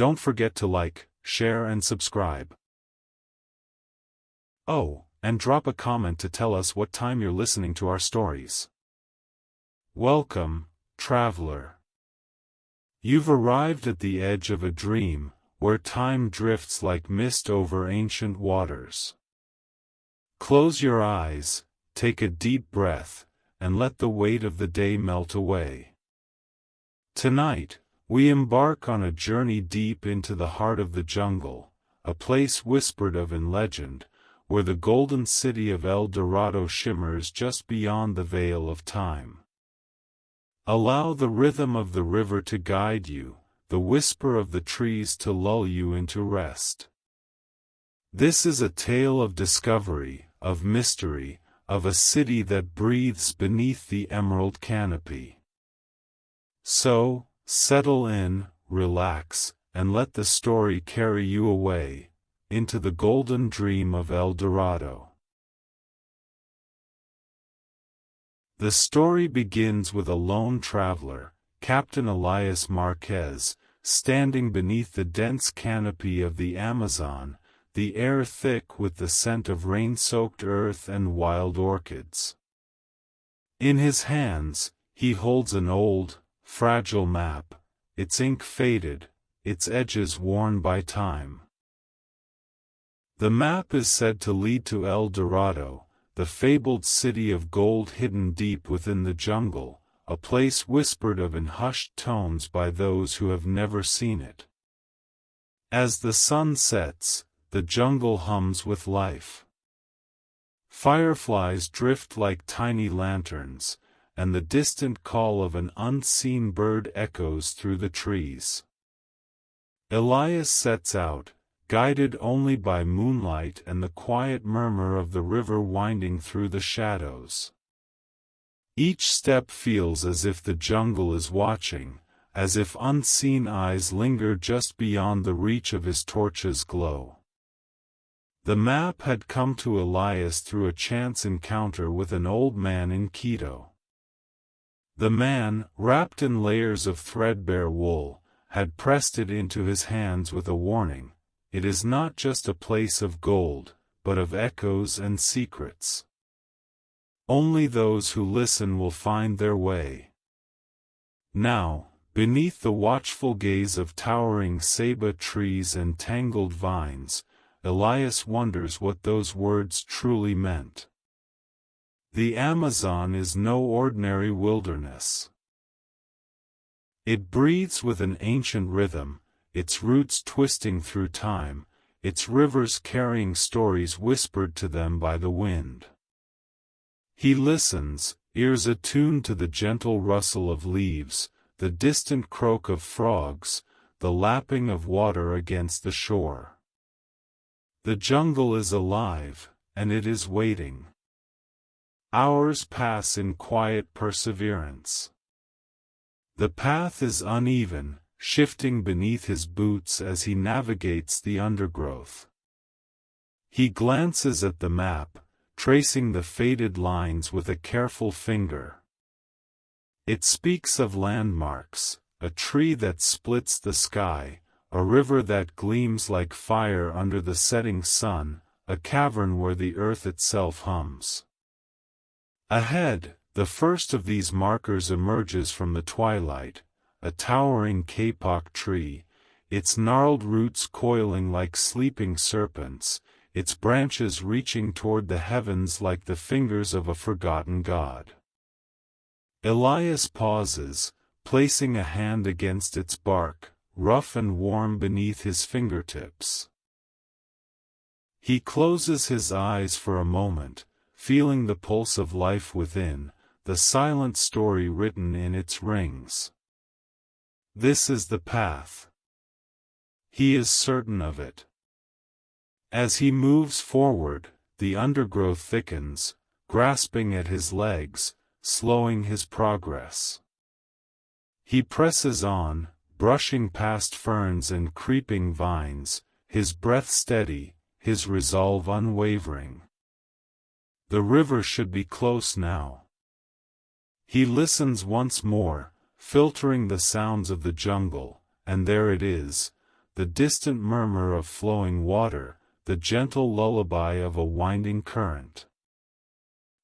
don't forget to like, share and subscribe. Oh, and drop a comment to tell us what time you're listening to our stories. Welcome, traveler. You've arrived at the edge of a dream, where time drifts like mist over ancient waters. Close your eyes, take a deep breath, and let the weight of the day melt away. Tonight, we embark on a journey deep into the heart of the jungle, a place whispered of in legend, where the golden city of El Dorado shimmers just beyond the veil of time. Allow the rhythm of the river to guide you, the whisper of the trees to lull you into rest. This is a tale of discovery, of mystery, of a city that breathes beneath the emerald canopy. So, settle in, relax, and let the story carry you away, into the golden dream of El Dorado. The story begins with a lone traveler, Captain Elias Marquez, standing beneath the dense canopy of the Amazon, the air thick with the scent of rain-soaked earth and wild orchids. In his hands, he holds an old, fragile map, its ink faded, its edges worn by time. The map is said to lead to El Dorado, the fabled city of gold hidden deep within the jungle, a place whispered of in hushed tones by those who have never seen it. As the sun sets, the jungle hums with life. Fireflies drift like tiny lanterns, and the distant call of an unseen bird echoes through the trees. Elias sets out, guided only by moonlight and the quiet murmur of the river winding through the shadows. Each step feels as if the jungle is watching, as if unseen eyes linger just beyond the reach of his torch's glow. The map had come to Elias through a chance encounter with an old man in Quito. The man, wrapped in layers of threadbare wool, had pressed it into his hands with a warning: it is not just a place of gold, but of echoes and secrets. Only those who listen will find their way. Now, beneath the watchful gaze of towering ceiba trees and tangled vines, Elias wonders what those words truly meant. The Amazon is no ordinary wilderness. It breathes with an ancient rhythm, its roots twisting through time, its rivers carrying stories whispered to them by the wind. He listens, ears attuned to the gentle rustle of leaves, the distant croak of frogs, the lapping of water against the shore. The jungle is alive, and it is waiting. Hours pass in quiet perseverance. The path is uneven, shifting beneath his boots as he navigates the undergrowth. He glances at the map, tracing the faded lines with a careful finger. It speaks of landmarks, a tree that splits the sky, a river that gleams like fire under the setting sun, a cavern where the earth itself hums. Ahead, the first of these markers emerges from the twilight, a towering kapok tree, its gnarled roots coiling like sleeping serpents, its branches reaching toward the heavens like the fingers of a forgotten god. Elias pauses, placing a hand against its bark, rough and warm beneath his fingertips. He closes his eyes for a moment, feeling the pulse of life within, the silent story written in its rings. This is the path. He is certain of it. As he moves forward, the undergrowth thickens, grasping at his legs, slowing his progress. He presses on, brushing past ferns and creeping vines, his breath steady, his resolve unwavering. The river should be close now. He listens once more, filtering the sounds of the jungle, and there it is, the distant murmur of flowing water, the gentle lullaby of a winding current.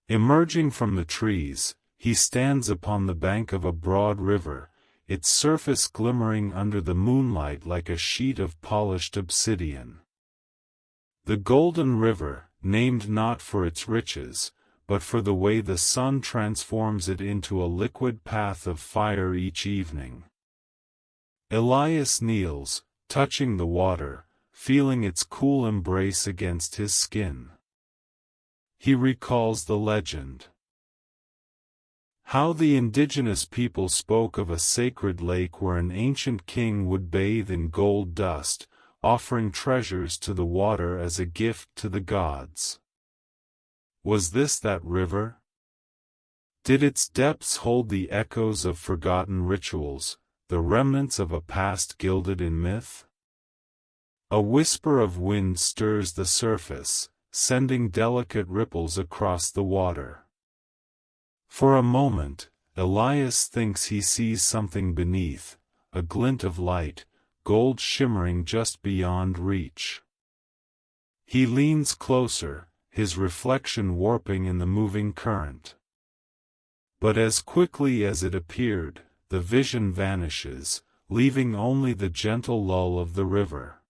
Emerging from the trees, he stands upon the bank of a broad river, its surface glimmering under the moonlight like a sheet of polished obsidian. The golden river, named not for its riches, but for the way the sun transforms it into a liquid path of fire each evening. Elias kneels, touching the water, feeling its cool embrace against his skin. He recalls the legend. How the indigenous people spoke of a sacred lake where an ancient king would bathe in gold dust, offering treasures to the water as a gift to the gods. Was this that river? Did its depths hold the echoes of forgotten rituals, the remnants of a past gilded in myth? A whisper of wind stirs the surface, sending delicate ripples across the water. For a moment, Elias thinks he sees something beneath, a glint of light, gold shimmering just beyond reach. He leans closer, his reflection warping in the moving current. But as quickly as it appeared, the vision vanishes, leaving only the gentle lull of the river.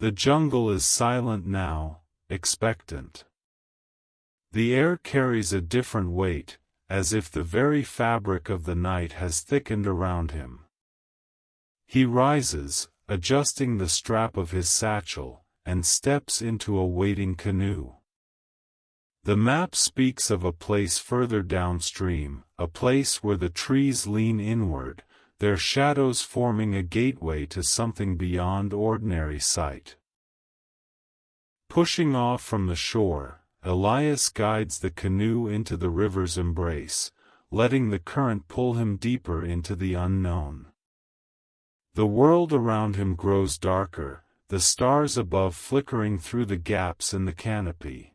The jungle is silent now, expectant. The air carries a different weight, as if the very fabric of the night has thickened around him. He rises, adjusting the strap of his satchel, and steps into a waiting canoe. The map speaks of a place further downstream, a place where the trees lean inward, their shadows forming a gateway to something beyond ordinary sight. Pushing off from the shore, Elias guides the canoe into the river's embrace, letting the current pull him deeper into the unknown. The world around him grows darker, the stars above flickering through the gaps in the canopy.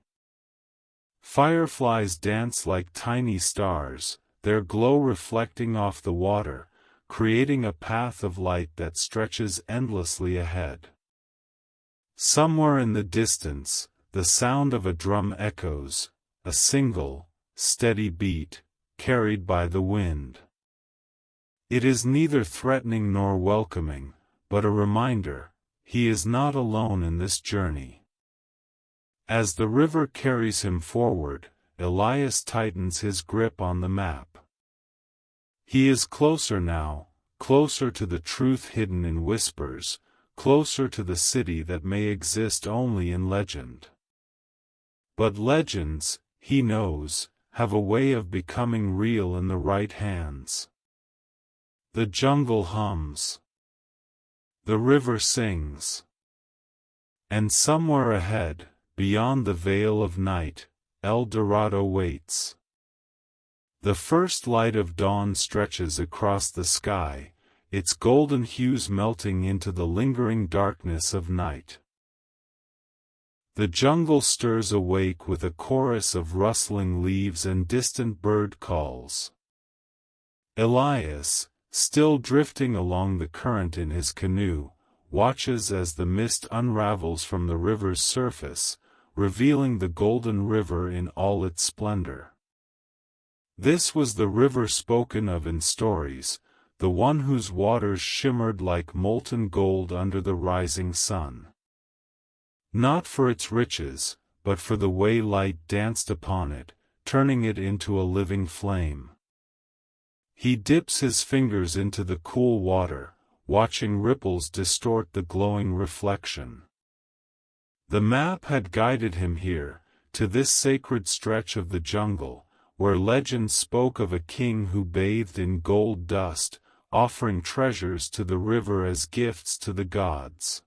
Fireflies dance like tiny stars, their glow reflecting off the water, creating a path of light that stretches endlessly ahead. Somewhere in the distance, the sound of a drum echoes, a single, steady beat, carried by the wind. It is neither threatening nor welcoming, but a reminder, he is not alone in this journey. As the river carries him forward, Elias tightens his grip on the map. He is closer now, closer to the truth hidden in whispers, closer to the city that may exist only in legend. But legends, he knows, have a way of becoming real in the right hands. The jungle hums. The river sings. And somewhere ahead, beyond the veil of night, El Dorado waits. The first light of dawn stretches across the sky, its golden hues melting into the lingering darkness of night. The jungle stirs awake with a chorus of rustling leaves and distant bird calls. Elias, still drifting along the current in his canoe, watches as the mist unravels from the river's surface, revealing the golden river in all its splendor. This was the river spoken of in stories, the one whose waters shimmered like molten gold under the rising sun. Not for its riches, but for the way light danced upon it, turning it into a living flame. He dips his fingers into the cool water, watching ripples distort the glowing reflection. The map had guided him here, to this sacred stretch of the jungle, where legend spoke of a king who bathed in gold dust, offering treasures to the river as gifts to the gods.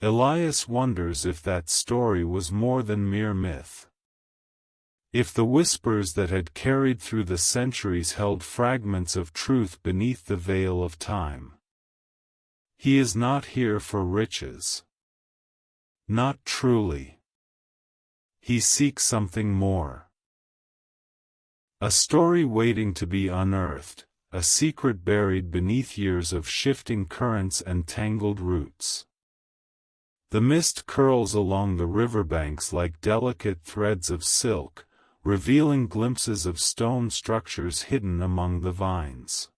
Elias wonders if that story was more than mere myth. If the whispers that had carried through the centuries held fragments of truth beneath the veil of time. He is not here for riches. Not truly. He seeks something more. A story waiting to be unearthed, a secret buried beneath years of shifting currents and tangled roots. The mist curls along the riverbanks like delicate threads of silk, revealing glimpses of stone structures hidden among the vines.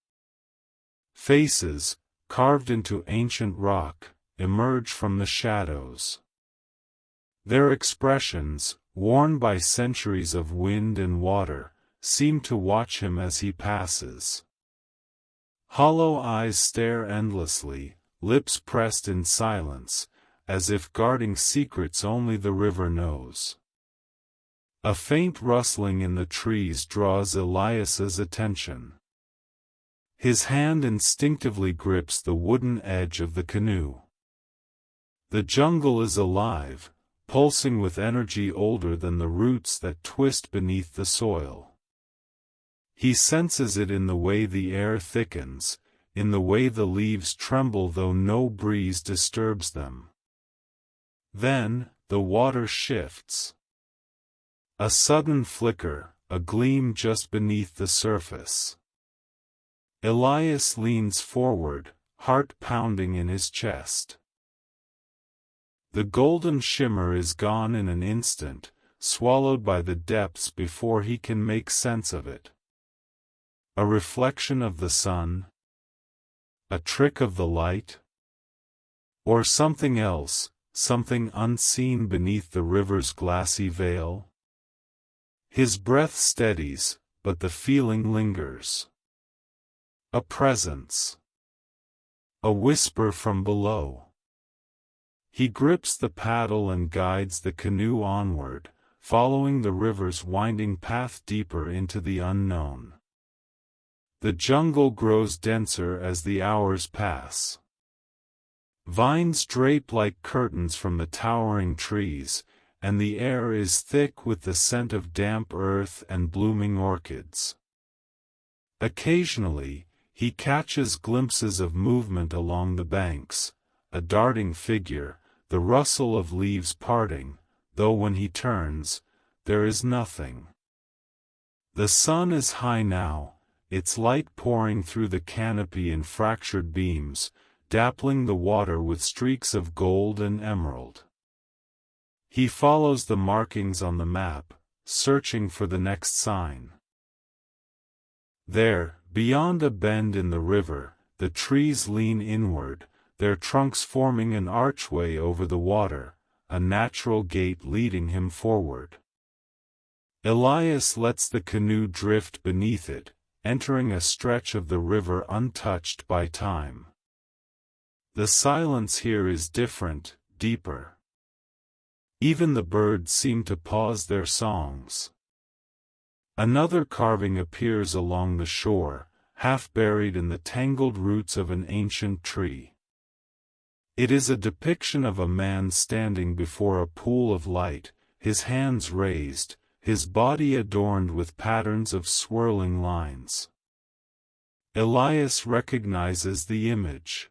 Faces, carved into ancient rock, emerge from the shadows. Their expressions, worn by centuries of wind and water, seem to watch him as he passes. Hollow eyes stare endlessly, lips pressed in silence, as if guarding secrets only the river knows. A faint rustling in the trees draws Elias's attention. His hand instinctively grips the wooden edge of the canoe. The jungle is alive, pulsing with energy older than the roots that twist beneath the soil. He senses it in the way the air thickens, in the way the leaves tremble though no breeze disturbs them. Then, the water shifts. A sudden flicker, a gleam just beneath the surface. Elias leans forward, heart pounding in his chest. The golden shimmer is gone in an instant, swallowed by the depths before he can make sense of it. A reflection of the sun? A trick of the light? Or something else, something unseen beneath the river's glassy veil? His breath steadies, but the feeling lingers. A presence. A whisper from below. He grips the paddle and guides the canoe onward, following the river's winding path deeper into the unknown. The jungle grows denser as the hours pass. Vines drape like curtains from the towering trees, and the air is thick with the scent of damp earth and blooming orchids. Occasionally, he catches glimpses of movement along the banks, a darting figure, the rustle of leaves parting, though when he turns, there is nothing. The sun is high now, its light pouring through the canopy in fractured beams, dappling the water with streaks of gold and emerald. He follows the markings on the map, searching for the next sign. There, beyond a bend in the river, the trees lean inward, their trunks forming an archway over the water, a natural gate leading him forward. Elias lets the canoe drift beneath it, entering a stretch of the river untouched by time. The silence here is different, deeper. Even the birds seem to pause their songs. Another carving appears along the shore, half buried in the tangled roots of an ancient tree. It is a depiction of a man standing before a pool of light, his hands raised, his body adorned with patterns of swirling lines. Elias recognizes the image.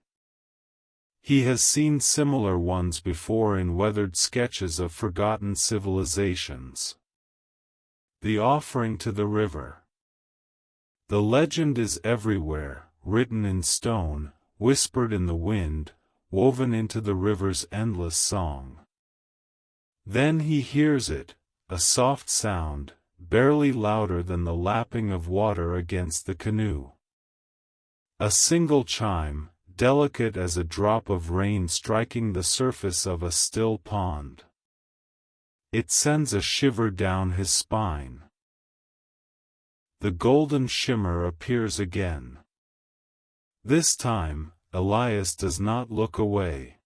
He has seen similar ones before in weathered sketches of forgotten civilizations. The offering to the river. The legend is everywhere, written in stone, whispered in the wind, woven into the river's endless song. Then he hears it, a soft sound, barely louder than the lapping of water against the canoe. A single chime, delicate as a drop of rain striking the surface of a still pond. It sends a shiver down his spine. The golden shimmer appears again. This time, Elias does not look away.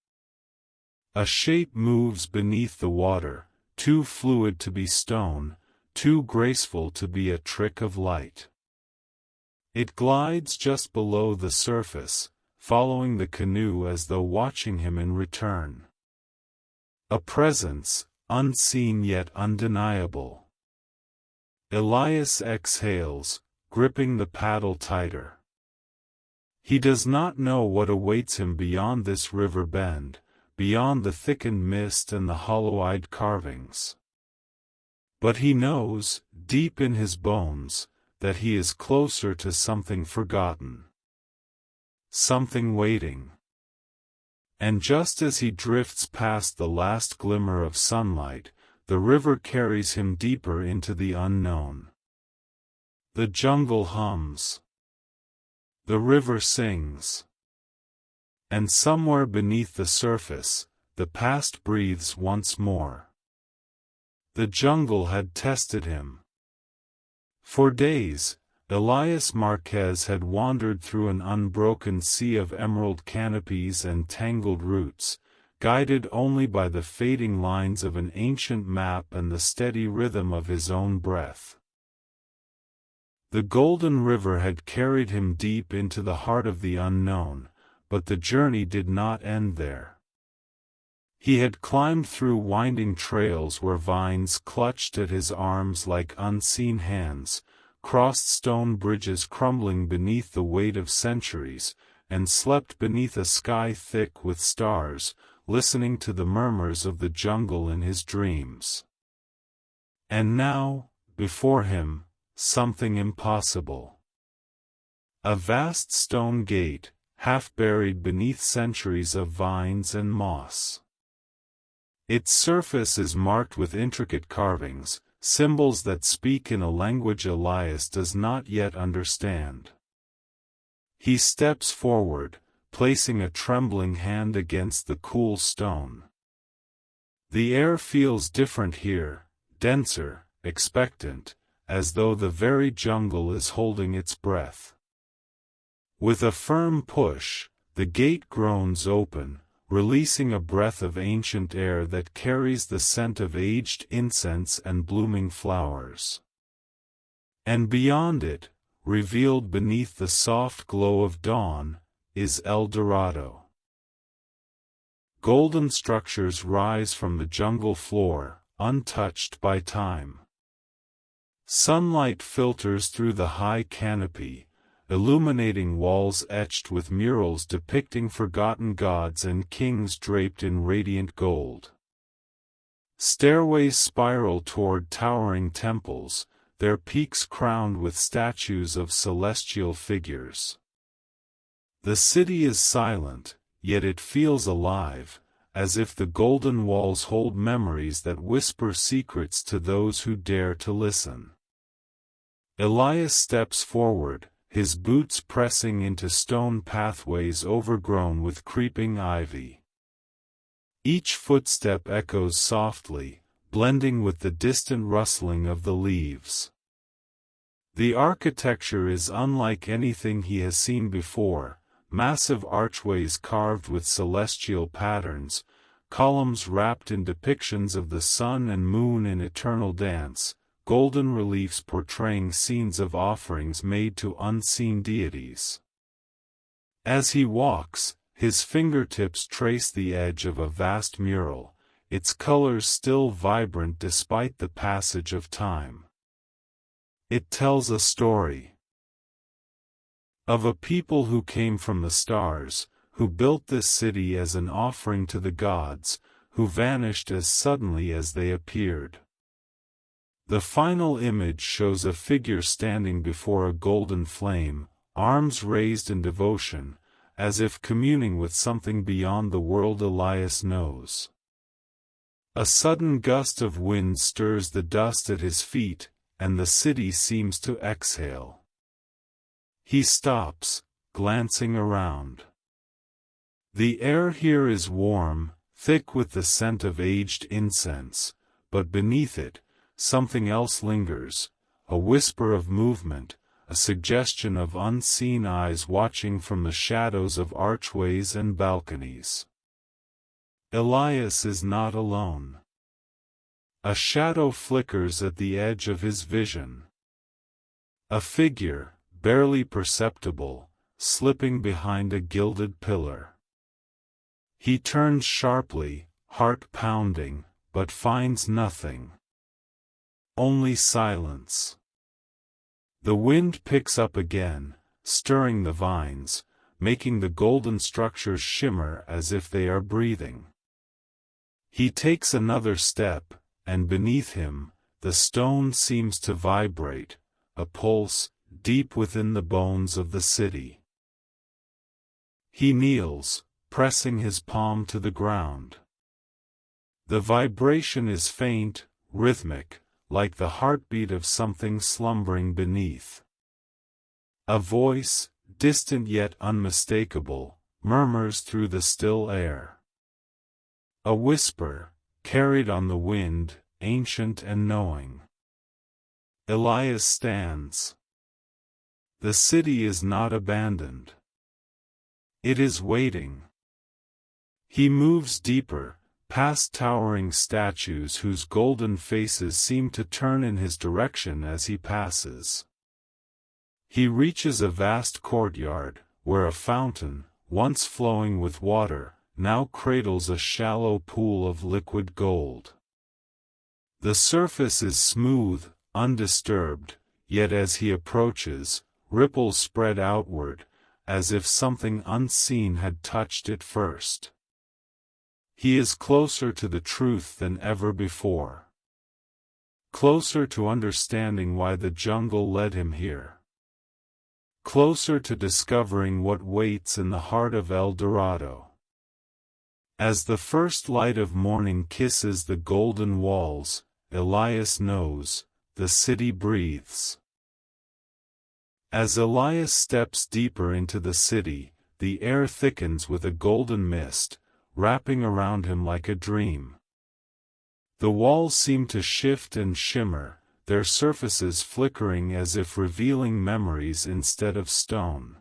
A shape moves beneath the water, too fluid to be stone, too graceful to be a trick of light. It glides just below the surface, following the canoe as though watching him in return. A presence, unseen yet undeniable. Elias exhales, gripping the paddle tighter. He does not know what awaits him beyond this river bend, beyond the thickened mist and the hollow-eyed carvings. But he knows, deep in his bones, that he is closer to something forgotten. Something waiting. And just as he drifts past the last glimmer of sunlight, the river carries him deeper into the unknown. The jungle hums. The river sings. And somewhere beneath the surface, the past breathes once more. The jungle had tested him. For days, Elias Marquez had wandered through an unbroken sea of emerald canopies and tangled roots, guided only by the fading lines of an ancient map and the steady rhythm of his own breath. The golden river had carried him deep into the heart of the unknown, but the journey did not end there. He had climbed through winding trails where vines clutched at his arms like unseen hands, crossed stone bridges crumbling beneath the weight of centuries, and slept beneath a sky thick with stars, listening to the murmurs of the jungle in his dreams. And now, before him, something impossible. A vast stone gate, half buried beneath centuries of vines and moss. Its surface is marked with intricate carvings, symbols that speak in a language Elias does not yet understand. He steps forward, placing a trembling hand against the cool stone. The air feels different here, denser, expectant, as though the very jungle is holding its breath. With a firm push, the gate groans open, releasing a breath of ancient air that carries the scent of aged incense and blooming flowers. And beyond it, revealed beneath the soft glow of dawn, is El Dorado. Golden structures rise from the jungle floor, untouched by time. Sunlight filters through the high canopy, illuminating walls etched with murals depicting forgotten gods and kings draped in radiant gold. Stairways spiral toward towering temples, their peaks crowned with statues of celestial figures. The city is silent, yet it feels alive, as if the golden walls hold memories that whisper secrets to those who dare to listen. Elias steps forward, his boots pressing into stone pathways overgrown with creeping ivy. Each footstep echoes softly, blending with the distant rustling of the leaves. The architecture is unlike anything he has seen before, massive archways carved with celestial patterns, columns wrapped in depictions of the sun and moon in eternal dance, golden reliefs portraying scenes of offerings made to unseen deities. As he walks, his fingertips trace the edge of a vast mural, its colors still vibrant despite the passage of time. It tells a story of a people who came from the stars, who built this city as an offering to the gods, who vanished as suddenly as they appeared. The final image shows a figure standing before a golden flame, arms raised in devotion, as if communing with something beyond the world Elias knows. A sudden gust of wind stirs the dust at his feet, and the city seems to exhale. He stops, glancing around. The air here is warm, thick with the scent of aged incense, but beneath it, something else lingers, a whisper of movement, a suggestion of unseen eyes watching from the shadows of archways and balconies. Elias is not alone. A shadow flickers at the edge of his vision. A figure, barely perceptible, slipping behind a gilded pillar. He turns sharply, heart pounding, but finds nothing. Only silence. The wind picks up again, stirring the vines, making the golden structures shimmer as if they are breathing. He takes another step, and beneath him, the stone seems to vibrate, a pulse, deep within the bones of the city. He kneels, pressing his palm to the ground. The vibration is faint, rhythmic, like the heartbeat of something slumbering beneath. A voice, distant yet unmistakable, murmurs through the still air. A whisper, carried on the wind, ancient and knowing. Elias stands. The city is not abandoned. It is waiting. He moves deeper, past towering statues whose golden faces seem to turn in his direction as he passes. He reaches a vast courtyard, where a fountain, once flowing with water, now cradles a shallow pool of liquid gold. The surface is smooth, undisturbed, yet as he approaches, ripples spread outward, as if something unseen had touched it first. He is closer to the truth than ever before. Closer to understanding why the jungle led him here. Closer to discovering what waits in the heart of El Dorado. As the first light of morning kisses the golden walls, Elias knows, the city breathes. As Elias steps deeper into the city, the air thickens with a golden mist, wrapping around him like a dream. The walls seem to shift and shimmer, their surfaces flickering as if revealing memories instead of stone.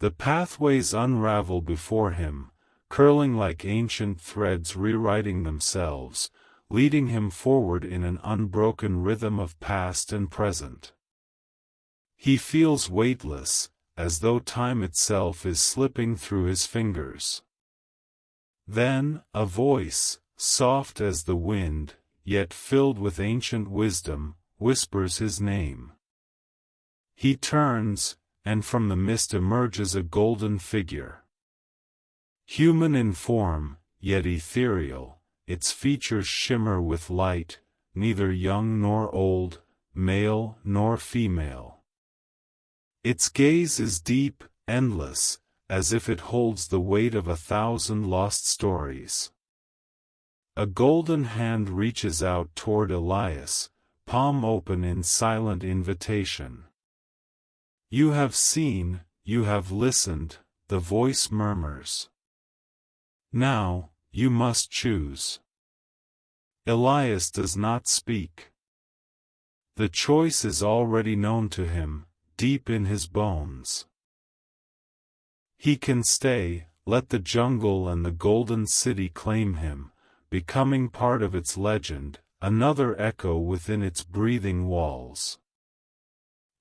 The pathways unravel before him, curling like ancient threads rewriting themselves, leading him forward in an unbroken rhythm of past and present. He feels weightless, as though time itself is slipping through his fingers. Then, a voice, soft as the wind, yet filled with ancient wisdom, whispers his name. He turns, and from the mist emerges a golden figure. Human in form, yet ethereal, its features shimmer with light, neither young nor old, male nor female. Its gaze is deep, endless, as if it holds the weight of 1,000 lost stories. A golden hand reaches out toward Elias, palm open in silent invitation. You have seen, you have listened, the voice murmurs. Now, you must choose. Elias does not speak. The choice is already known to him, deep in his bones. He can stay, let the jungle and the golden city claim him, becoming part of its legend, another echo within its breathing walls.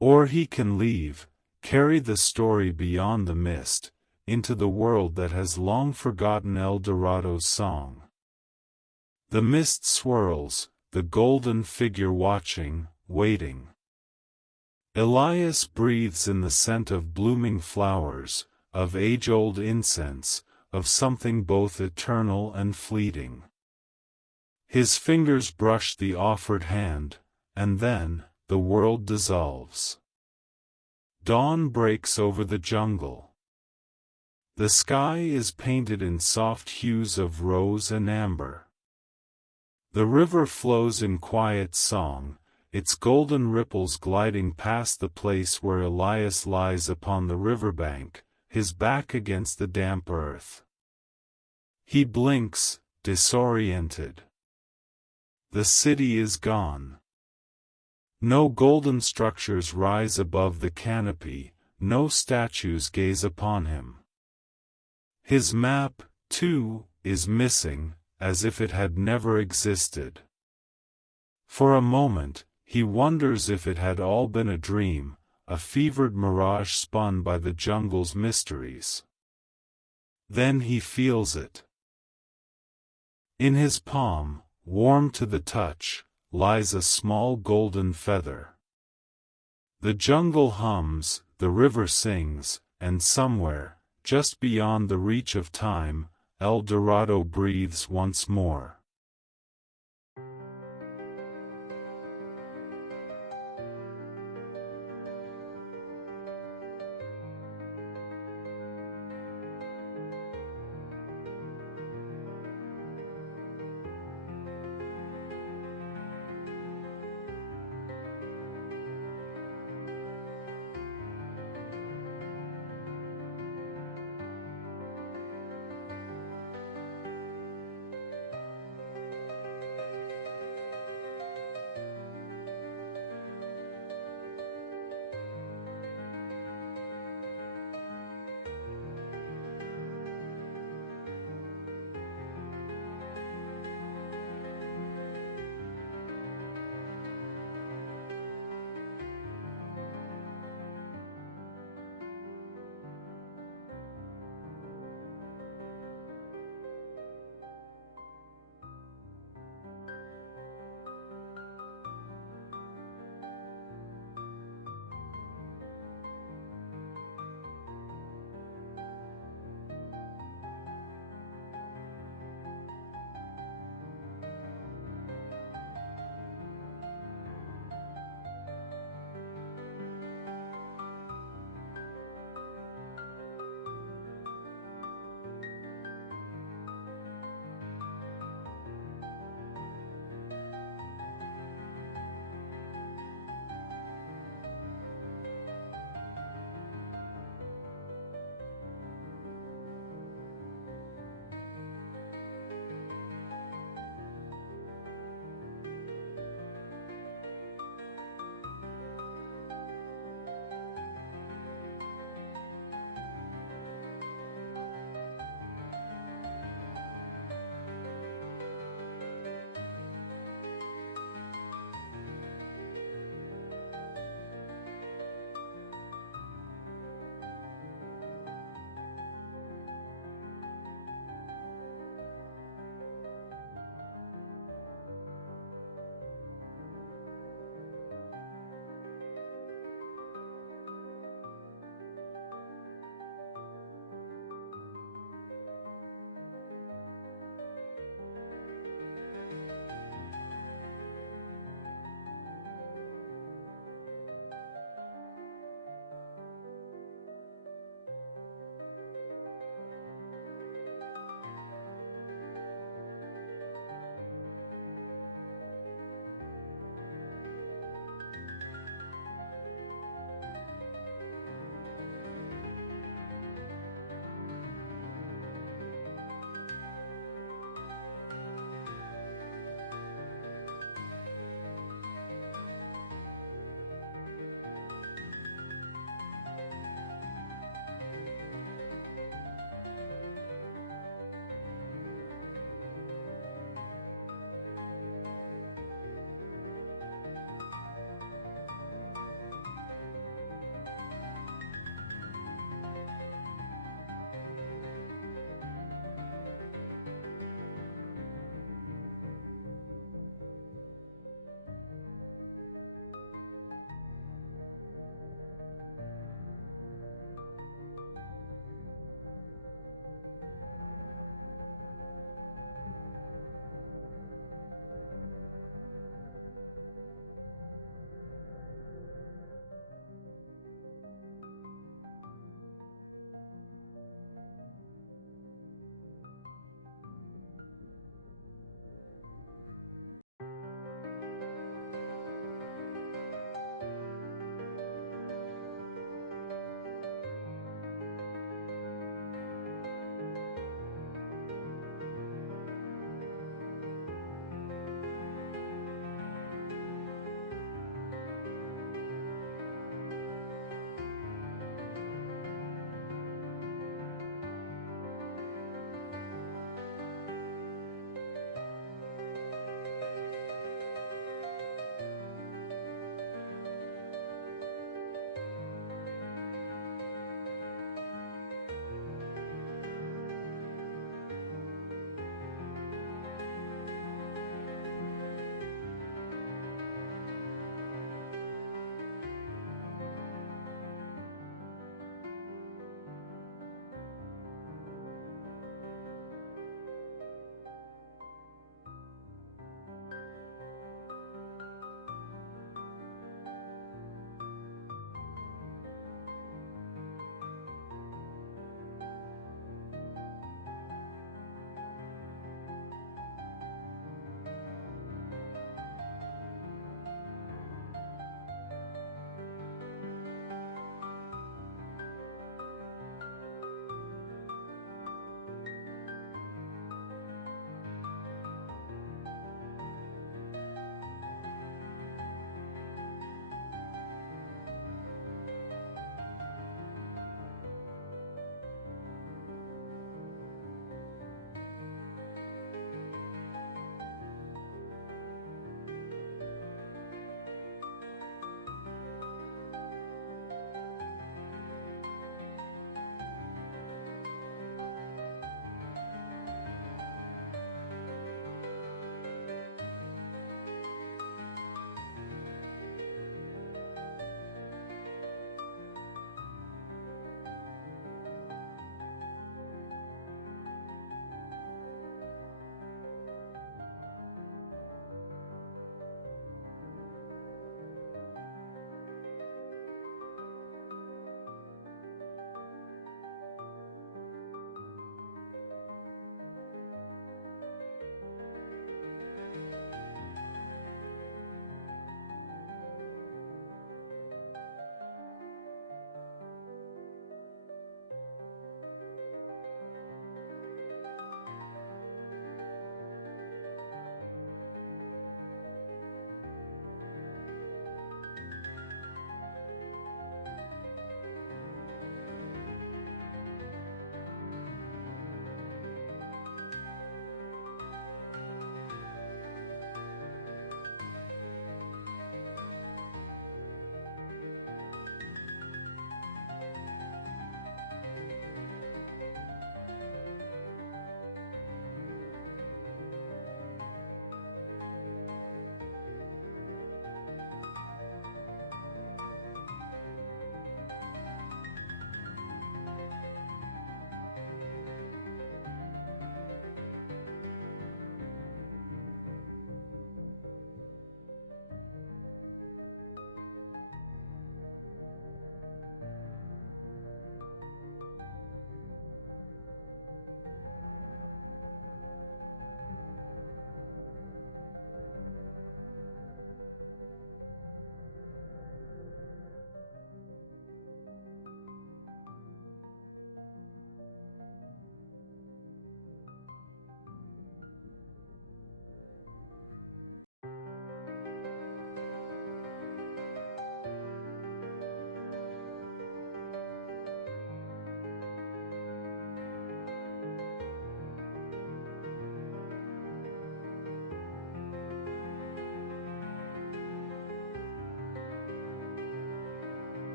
Or he can leave, carry the story beyond the mist, into the world that has long forgotten El Dorado's song. The mist swirls, the golden figure watching, waiting. Elias breathes in the scent of blooming flowers, of age-old incense, of something both eternal and fleeting. His fingers brush the offered hand, and then, the world dissolves. Dawn breaks over the jungle. The sky is painted in soft hues of rose and amber. The river flows in quiet song, its golden ripples gliding past the place where Elias lies upon the riverbank, his back against the damp earth. He blinks, disoriented. The city is gone. No golden structures rise above the canopy, no statues gaze upon him. His map, too, is missing, as if it had never existed. For a moment, he wonders if it had all been a dream, a fevered mirage spun by the jungle's mysteries. Then he feels it. In his palm, warm to the touch, lies a small golden feather. The jungle hums, the river sings, and somewhere, just beyond the reach of time, El Dorado breathes once more.